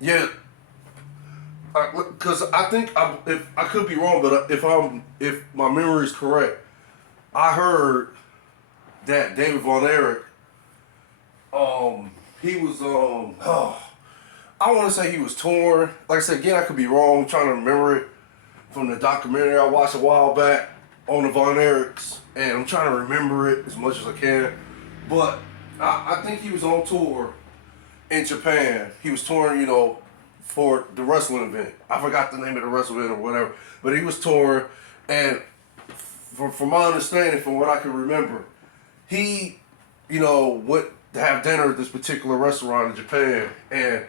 Yeah, because I think if I could be wrong, but if my memory is correct, I heard that David Von Erich, he was I want to say he was torn. Like I said again, I could be wrong. I'm trying to remember it from the documentary I watched a while back on the Von Erichs, and I'm trying to remember it as much as I can. But I think he was on tour in Japan. He was touring, for the wrestling event. I forgot the name of the wrestling event or whatever, but he was touring, and from my understanding, from what I can remember, he, went to have dinner at this particular restaurant in Japan, and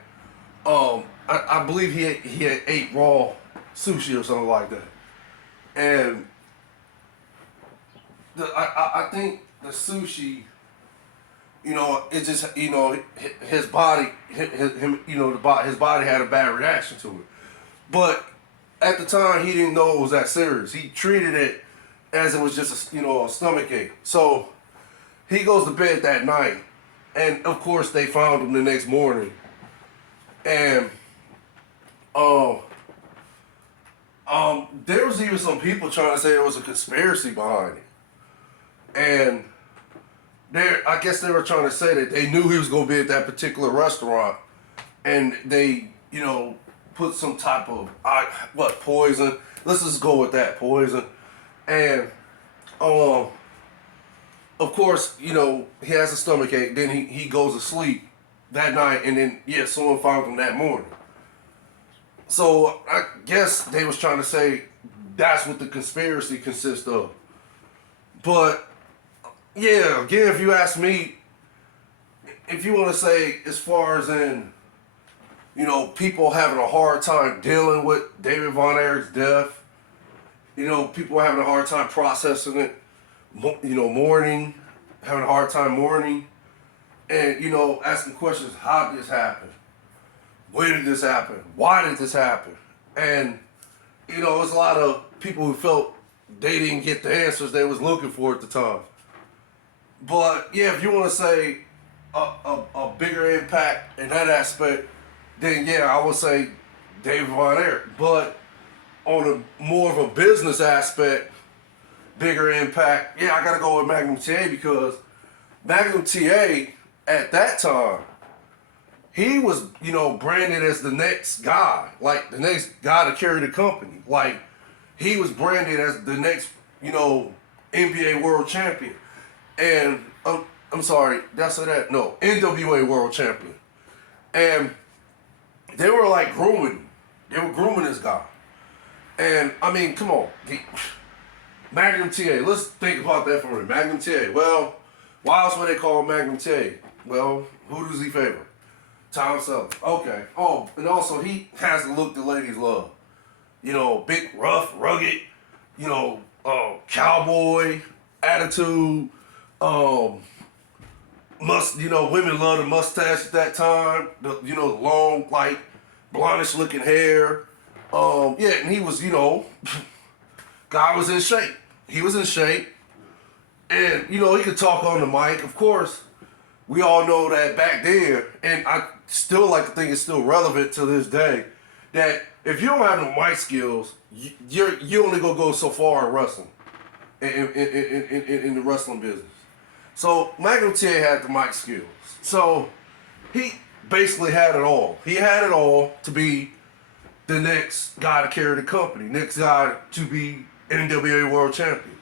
I believe he had ate raw sushi or something like that, and I think the sushi, it just, his body, his body had a bad reaction to it. But at the time, he didn't know it was that serious. He treated it as it was just a stomach ache. So he goes to bed that night, and of course they found him the next morning, and there was even some people trying to say there was a conspiracy behind it, and I guess they were trying to say that they knew he was going to be at that particular restaurant, and they, put some type of poison. Let's just go with that, poison. And of course, he has a stomach ache. Then he goes to sleep that night, and then someone found him that morning. So I guess they was trying to say that's what the conspiracy consists of. But yeah, again, if you ask me, if you want to say as far as in, people having a hard time dealing with David Von Erich's death, people having a hard time processing it, mourning, having a hard time mourning, and, asking questions, how did this happen? Where did this happen? Why did this happen? And, there's a lot of people who felt they didn't get the answers they was looking for at the time. But yeah, if you want to say a bigger impact in that aspect, then yeah, I would say David Von Erich. But on a more of a business aspect, bigger impact, yeah, I gotta go with Magnum TA, because Magnum TA at that time, he was, branded as the next guy, like the next guy to carry the company. Like, he was branded as the next, NBA world champion. And I'm sorry, did I say that? No, NWA world champion. And they were like grooming him. They were grooming this guy. And I mean, come on. Magnum TA, let's think about that for a minute. Magnum TA. Well, why else would they call him Magnum TA? Well, who does he favor? Tom Sullivan. Okay. Oh, and also he has the look the ladies love. Big, rough, rugged, cowboy attitude. Women love the mustache at that time. The long, like, blondish looking hair. And he was, guy was in shape. He was in shape. And, he could talk on the mic. Of course, we all know that back then, and I still like to think it's still relevant to this day, that if you don't have no mic skills, you only gonna go so far in wrestling, in the wrestling business. So Magnum TA had the mic skills. So he basically had it all. He had it all to be the next guy to carry the company, next guy to be NWA World Champion.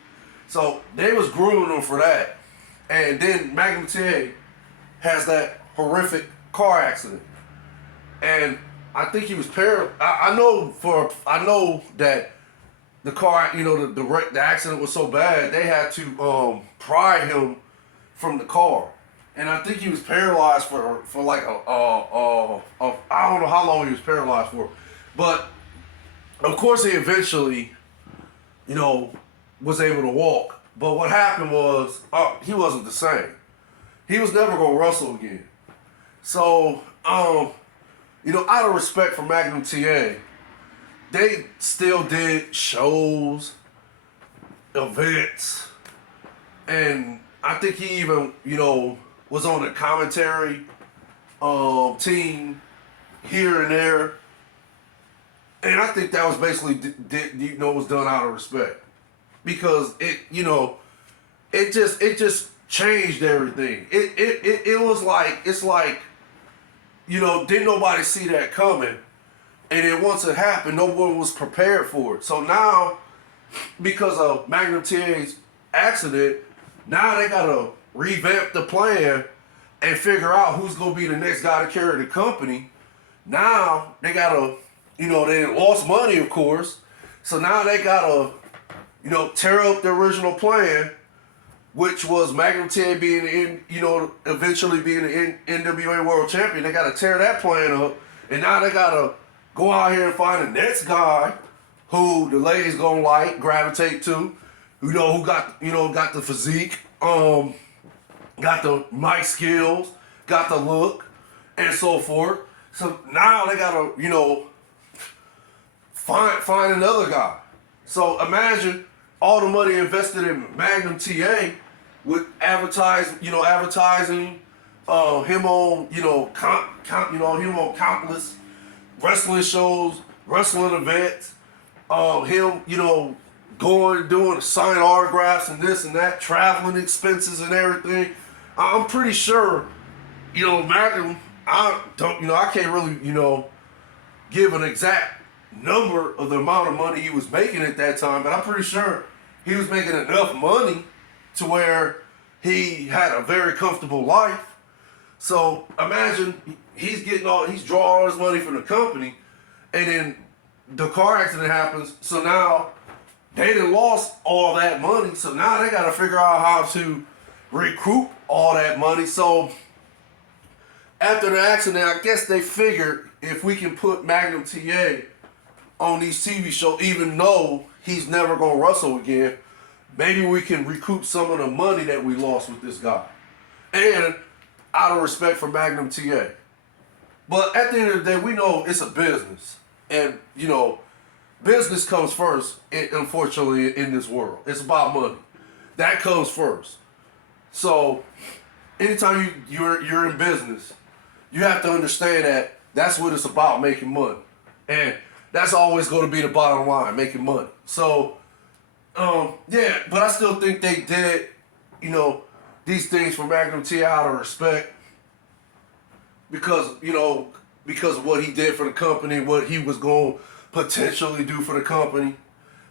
So they was grooming him for that. And then Magnum TA has that horrific car accident. And I think he was paralyzed. I know that the car, the accident was so bad, they had to pry him from the car. And I think he was paralyzed for like I don't know how long he was paralyzed for. But of course he eventually, was able to walk. But what happened was, he wasn't the same. He was never gonna wrestle again. So, out of respect for Magnum TA, they still did shows, events, and I think he even, was on the commentary team. here and there. And I think that was basically, was done out of respect. Because it just changed everything. It was like, it's like, didn't nobody see that coming. And then once it happened, no one was prepared for it. So now, because of Magnum TA's accident, now they got to revamp the plan and figure out who's going to be the next guy to carry the company. Now, they got to, they lost money, of course. So now they got to, tear up the original plan, which was Magnum TA being eventually being the NWA World Champion. They got to tear that plan up. And now they got to go out here and find the next guy who the ladies gonna gravitate to, who got the physique, got the mic skills, got the look, and so forth. So now they gotta, find another guy. So imagine all the money invested in Magnum TA with advertising, him on, him on countless wrestling shows, wrestling events, him, going, doing, signing autographs and this and that, traveling expenses and everything. I'm pretty sure, Magnum, I can't really, give an exact number of the amount of money he was making at that time, but I'm pretty sure he was making enough money to where he had a very comfortable life. So imagine he's drawing all his money from the company, and then the car accident happens. So now they done lost all that money. So now they got to figure out how to recoup all that money. So after the accident, I guess they figured if we can put Magnum TA on these TV shows, even though he's never going to wrestle again, maybe we can recoup some of the money that we lost with this guy. And out of respect for Magnum TA. But at the end of the day, we know it's a business. And, business comes first, unfortunately, in this world. It's about money. That comes first. So anytime you're in business, you have to understand that that's what it's about, making money. And that's always going to be the bottom line, making money. So, but I still think they did, these things for Magnum TA out of respect because of what he did for the company, what he was going to potentially do for the company.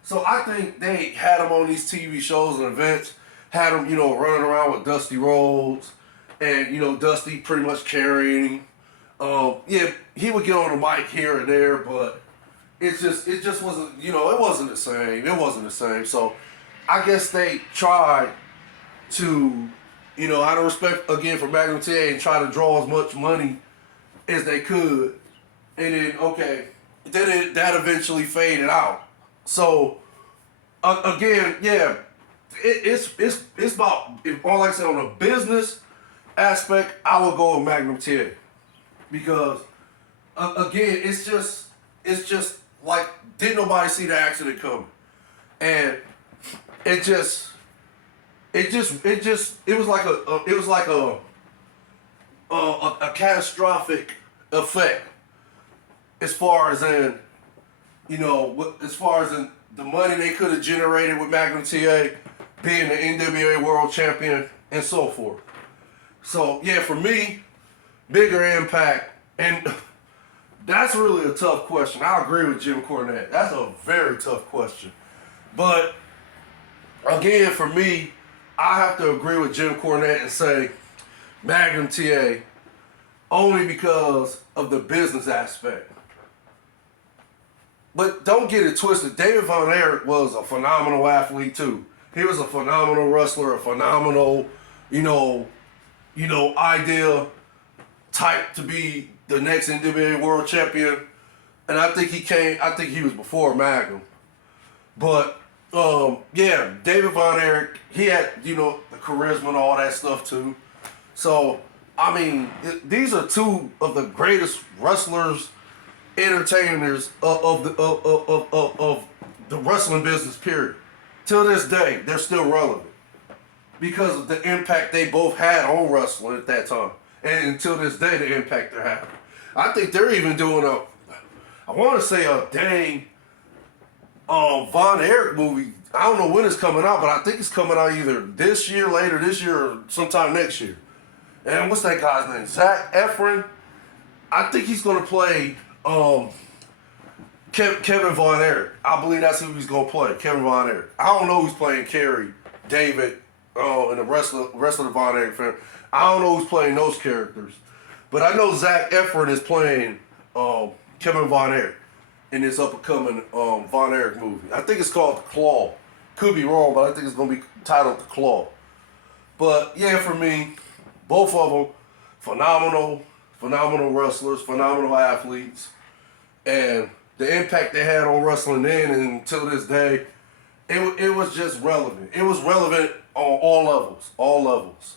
So I think they had him on these TV shows and events, had him, running around with Dusty Rhodes, and, Dusty pretty much carrying him. He would get on the mic here and there, but it just wasn't, it wasn't the same. It wasn't the same. So I guess they tried to, out of respect, again, for Magnum TA and try to draw as much money as they could. And then, that eventually faded out. So, again, it's about, like I said, on a business aspect, I would go with Magnum TA. Because, again, it's just like, didn't nobody see the accident coming. And it was like a catastrophic effect as far as in, the money they could have generated with Magnum TA being the NWA World Champion and so forth. So for me, bigger impact, and that's really a tough question. I agree with Jim Cornette. That's a very tough question. But again, for me, I have to agree with Jim Cornette and say Magnum TA only because of the business aspect. But don't get it twisted. David Von Erich was a phenomenal athlete too. He was a phenomenal wrestler, a phenomenal, ideal type to be the next NWA World Champion. And I think he was before Magnum. But David Von Erich, he had, the charisma and all that stuff too. So, I mean, these are two of the greatest wrestlers, entertainers of the wrestling business, period. Till this day, they're still relevant because of the impact they both had on wrestling at that time. And until this day, the impact they're having. I think they're even doing I want to say a dang Von Erich movie. I don't know when it's coming out, but I think it's coming out either this year, later this year, or sometime next year. And what's that guy's name? Zac Efron. I think he's gonna play Kevin Von Erich. I believe that's who he's gonna play, Kevin Von Erich. I don't know who's playing Carrie, David, and the rest of the Von Erich family. I don't know who's playing those characters, but I know Zac Efron is playing Kevin Von Erich in this up and coming Von Erich movie. I think it's called The Claw. Could be wrong, but I think it's gonna be titled The Claw. But yeah, for me, both of them phenomenal wrestlers, phenomenal athletes, and the impact they had on wrestling then and until this day, it was just relevant. It was relevant on all levels,